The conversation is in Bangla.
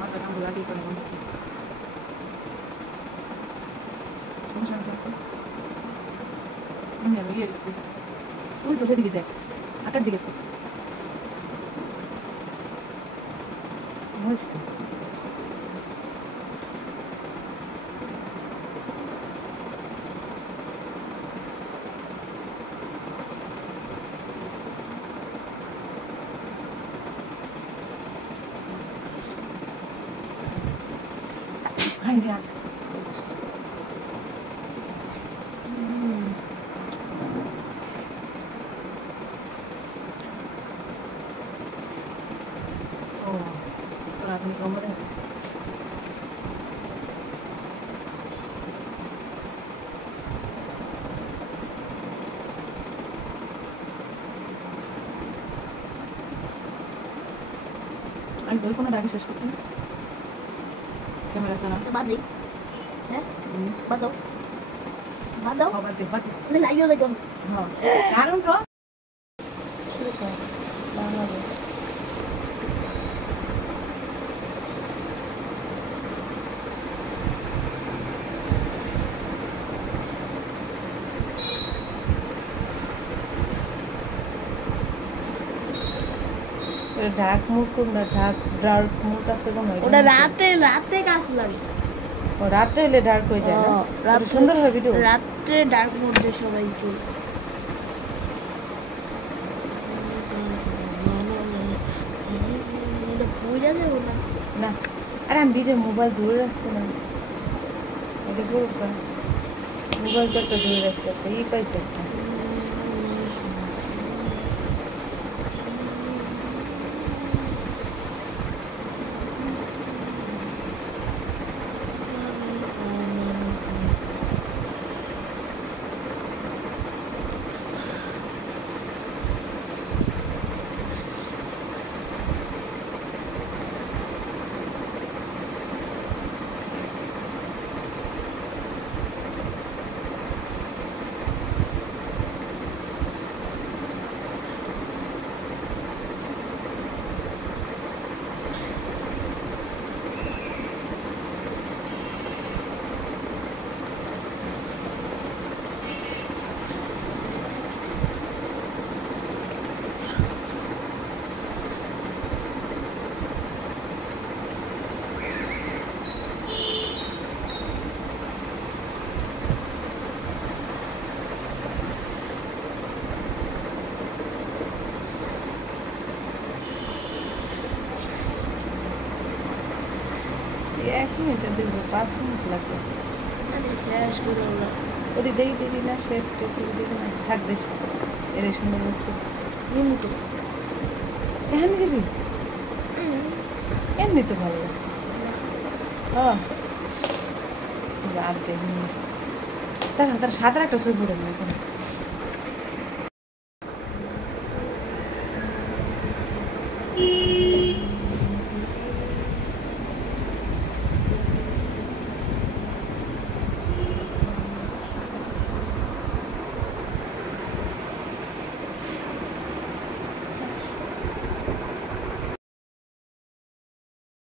Mata kamu lagi kalau kamu. Kamu sangat apa? Ini yang lihat itu. Tuh jadi gitu. Akan dikit. Musk. Hanya. Oh, berat nih kamu deh. Ay, voy con una que se escucha. ¿Qué me la están dando? Bắt đi. Đấy. Bắt đâu? Bắt đâu? Không, bắt đi. Nó lại vô đây con. Cá đúng đó. ঢাক মুখ না ডার্ক মুখ আছে কোন ওটা রাতে কাজ লাগে ও রাতে হলে ডার্ক হয়ে যায় না রাত সুন্দর হয় ভিডিও রাতে ডার্ক মধ্যে সবাই তো এটা পুরা যাবে না না আরে আমি ভিডিও মোবাইল দূরে রাখছি না এটা পুরো মোবাইল তো একটা দূরে রাখছি একটা পাইছে একটা এক মিনিটের দেখবো 5 মিনিট লাগবে শেষ করে ওদি দেখি না শেফ টেপ কিছু দেখি না থাক বেশ এর সুন্দর লাগতেছে নিমুটো এখানে গেলি এমনি তো ভালো লাগতেছে আর দেখি তারা সাঁতার একটা ছবি পড়ে নেই